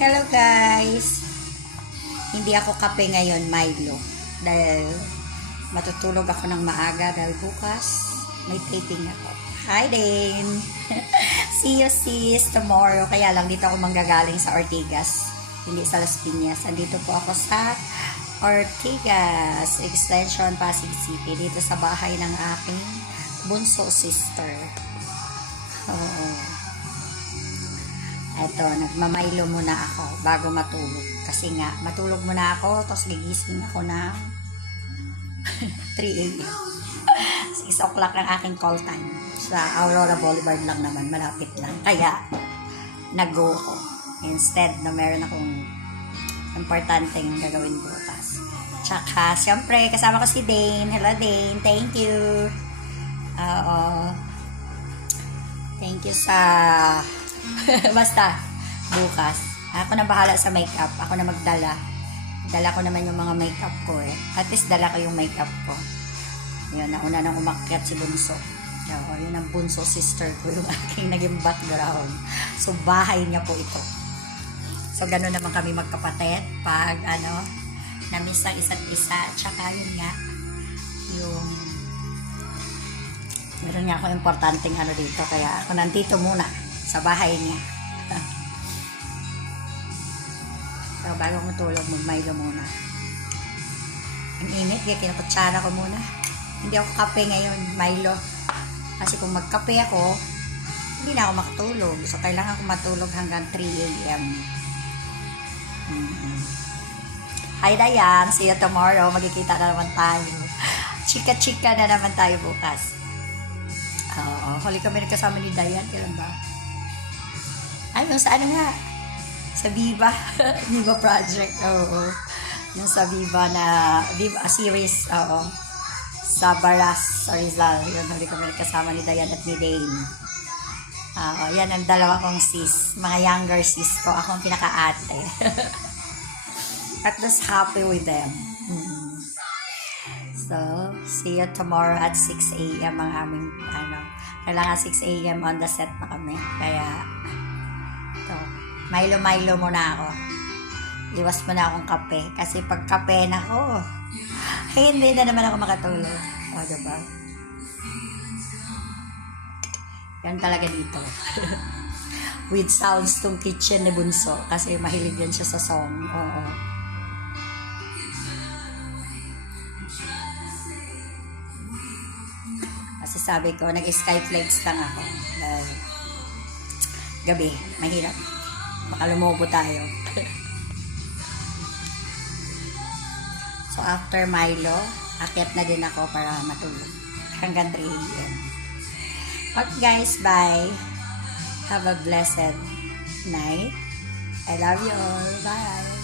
Hello guys! Hindi ako kape ngayon, Milo. Dahil matutulog ako ng maaga dahil bukas may taping ako. Hi Dane! See you sis tomorrow. Kaya lang dito ako manggagaling sa Ortigas. Hindi sa Las Piñas. Andito po ako sa Ortigas Extension, Pasig City. Dito sa bahay ng aking bunso sister. Oo. Eto, nagmamaylo muna ako bago matulog. Kasi nga, matulog muna ako, tapos gigising ako ng 3 a.m. 6 o'clock ang aking call time. Sa Aurora Boulevard lang naman, malapit lang. Kaya, nag-go ako. Instead na meron akong importanteng gagawin bukas. Tsaka, siyempre, kasama ko si Dane. Hello Dane, thank you. Thank you sa... Basta, bukas. Ako na bahala sa makeup. Ako na magdala. Dala ko naman yung mga makeup ko eh. At least dala ko yung makeup ko. Yun, nauna nang umakyat si Bunso. Yun ang Bunso sister ko, yung aking naging background. So, bahay niya po ito. So, gano'n naman kami magkapatid. Pag, namiss ang isa't isa. Tsaka, yun nga, yung meron nga ako importanteng dito. Kaya ako nandito muna sa bahay niya. So, bago ko tulog, mag-Milo muna. Ang init, kaya kinakutsara ko muna. Hindi ako kape ngayon, Milo. Kasi kung magkape ako, hindi na ako makatulog. So, kailangan ko matulog hanggang 3 a.m. Hi, Dayang. See you tomorrow. Magkikita na naman tayo. Chika-chika na naman tayo bukas. Oo. Huli kami kasama ni Dayan. Kailan ba? Ay, yung sa nga? Sa Viva. Viva Project. Oo. Yung sa Viva na Viva series. Oo. Sa Baras, sa Rizal. Yun, huli kami kasama ni Dayan at ni Dane. Yan ang dalawa kong sis. Mga younger sis ko. Ako ang pinaka-ate. At least happy with them. So, see you tomorrow at 6 a.m. ang aming, kailangan 6 a.m. on the set na kami. Kaya, Milo muna ako. Iwas mo na akong kape. Kasi pag kape na ako, hindi na naman ako makatulog. O, diba? Yan talaga dito. With sounds tong kitchen ni Bunso. Kasi mahilig yan siya sa song. Oo. Kasi sabi ko, nag-skyflex lang ako. Dahil gabi, mahirap. Baka lumobo tayo. So, after Milo, akyat na din ako para matulog. Hanggang 3 a.m. Okay guys, bye. Have a blessed night. I love you all. Bye.